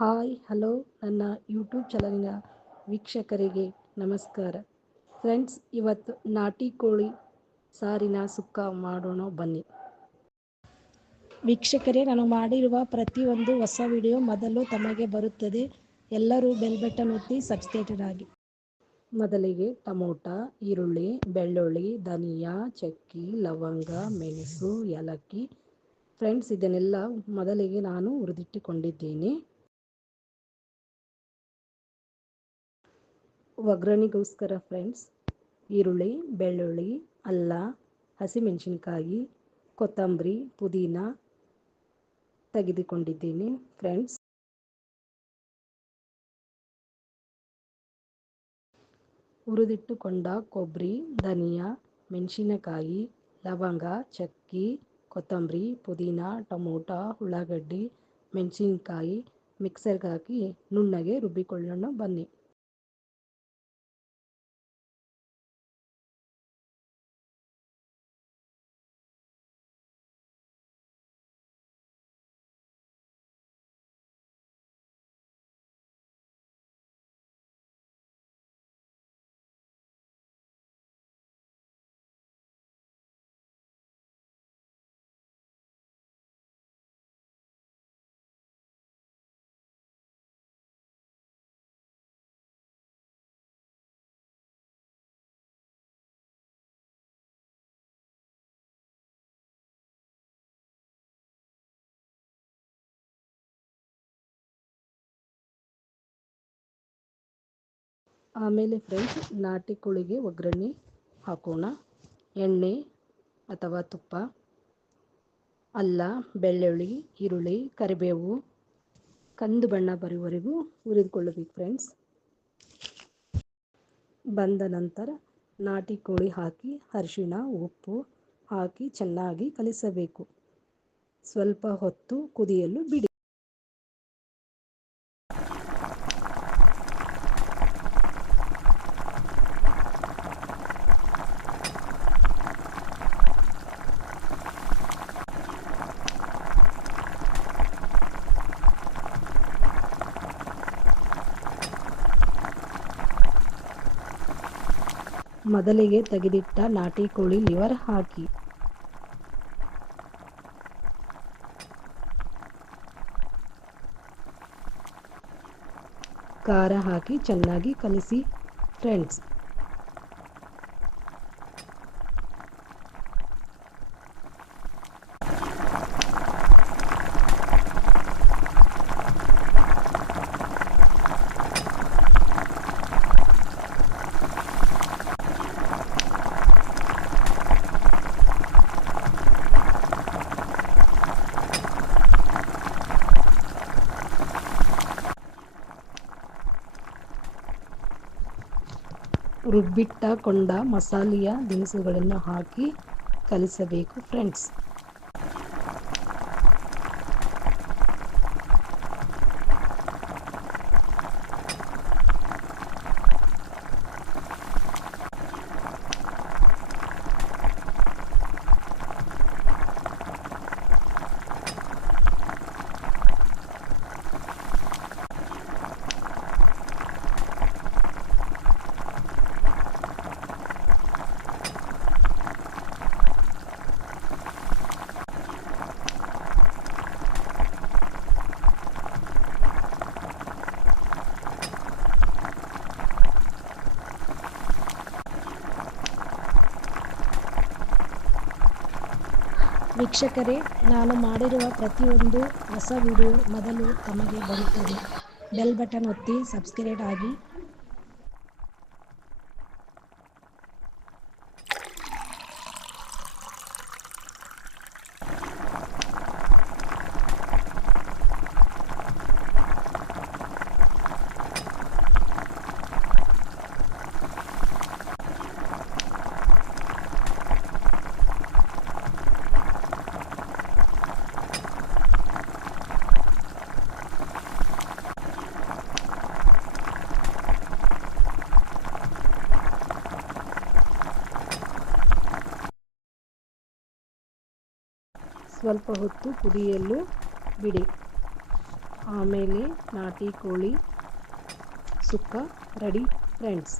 Hi, hello, ನನ್ನ YouTube ಚಾನಲಿನ ವೀಕ್ಷಕರಿಗೆ ನಮಸ್ಕಾರ. ಫ್ರೆಂಡ್ಸ್, ಇವತ್ತು ನಾಟಿ ಕೋಳಿ ಸಾರಿನ ಸುಕ್ಕ ಮಾಡೋಣ ಬನ್ನಿ. ವೀಕ್ಷಕರೇ, ನಾನು ಮಾಡಿರುವ ಪ್ರತಿಯೊಂದು ಹೊಸ ವಿಡಿಯೋ ಮೊದಲು ತಮಗೆ ಬರುತ್ತದೆ. ಎಲ್ಲರೂ ಬೆಲ್ ಬಟನ್ ಒತ್ತಿ ಸಬ್ಸ್ಕ್ರೈಟೆಡ್ ಆಗಿ. ಮೊದಲಿಗೆ ಟಮೋಟ, ಈರುಳ್ಳಿ, ಬೆಳ್ಳುಳ್ಳಿ, ಧನಿಯಾ, ಚಕ್ಕಿ, ಲವಂಗ, ಮೆಣಸು, ಏಲಕ್ಕಿ. ಫ್ರೆಂಡ್ಸ್, ಇದನ್ನೆಲ್ಲ ಮೊದಲಿಗೆ ನಾನು ಹುರಿದಿಟ್ಟುಕೊಂಡಿದ್ದೇನೆ. ಒಗ್ಗರಣೆಗೋಸ್ಕರ ಫ್ರೆಂಡ್ಸ್ ಈರುಳ್ಳಿ, ಬೆಳ್ಳುಳ್ಳಿ, ಅಲ್ಲ, ಹಸಿಮೆಣಸಿನ್ಕಾಯಿ, ಕೊತ್ತಂಬರಿ, ಪುದೀನ ತೆಗೆದುಕೊಂಡಿದ್ದೀನಿ ಫ್ರೆಂಡ್ಸ್ ಹುರಿದಿಟ್ಟುಕೊಂಡ ಕೊಬ್ಬರಿ, ಧನಿಯಾ, ಮೆಣಸಿನಕಾಯಿ, ಲವಂಗ, ಚಕ್ಕಿ, ಕೊತ್ತಂಬರಿ, ಪುದೀನ, ಟೊಮೊಟೊ, ಉಳ್ಳಾಗಡ್ಡಿ, ಮೆಣಸಿನಕಾಯಿ ಮಿಕ್ಸರ್ಗೆ ಹಾಕಿ ನುಣ್ಣಗೆ ರುಬ್ಬಿಕೊಳ್ಳೋಣ ಬನ್ನಿ. ಆಮೇಲೆ ಫ್ರೆಂಡ್ಸ್ ನಾಟಿ ಕೋಳಿಗೆ ಒಗ್ಗರಣೆ ಹಾಕೋಣ. ಎಣ್ಣೆ ಅಥವಾ ತುಪ್ಪ, ಅಲ್ಲ, ಬೆಳ್ಳುಳ್ಳಿ, ಈರುಳ್ಳಿ, ಕರಿಬೇವು, ಕಂದು ಬಣ್ಣ ಬರುವವರೆಗೂ ಹುರಿದುಕೊಳ್ಳಬೇಕು ಫ್ರೆಂಡ್ಸ್ ಬಂದ ನಂತರ ನಾಟಿ ಕೋಳಿ ಹಾಕಿ ಅರಿಶಿನ ಉಪ್ಪು ಹಾಕಿ ಚೆನ್ನಾಗಿ ಕಲಿಸಬೇಕು. ಸ್ವಲ್ಪ ಹೊತ್ತು ಕುದಿಯಲು ಬಿಡಿ. ಮೊದಲಿಗೆ ತೆಗೆದಿಟ್ಟ ನಾಟಿ ಕೋಳಿ ಲಿವರ್ ಹಾಕಿ. ಖಾರ ಹಾಕಿ ಚೆನ್ನಾಗಿ ಕಲಿಸಿ ಫ್ರೆಂಡ್ಸ್ ರುಬ್ಬಿಟ್ಟ ಕೊಂಡ ಮಸಾಲೆಯ ದಿನಸುಗಳನ್ನು ಹಾಕಿ ಕಲಿಸಬೇಕು ಫ್ರೆಂಡ್ಸ್ ವೀಕ್ಷಕರೇ ನಾನು ಮಾಡಿರುವ ಪ್ರತಿಯೊಂದು ಹೊಸ ವಿಡಿಯೋ ಮೊದಲು ತಮಗೆ ಬರುತ್ತದೆ. ಬೆಲ್ ಬಟನ್ ಒತ್ತಿ ಸಬ್ಸ್ಕ್ರೈಬ್ ಆಗಿ ಸ್ವಲ್ಪ ಹೊತ್ತು ಕುದಿಯಲು ಬಿಡಿ. ಆಮೇಲೆ ನಾಟಿ ಕೋಳಿ ಸುಕ್ಕ ರೆಡಿ ಫ್ರೆಂಡ್ಸ್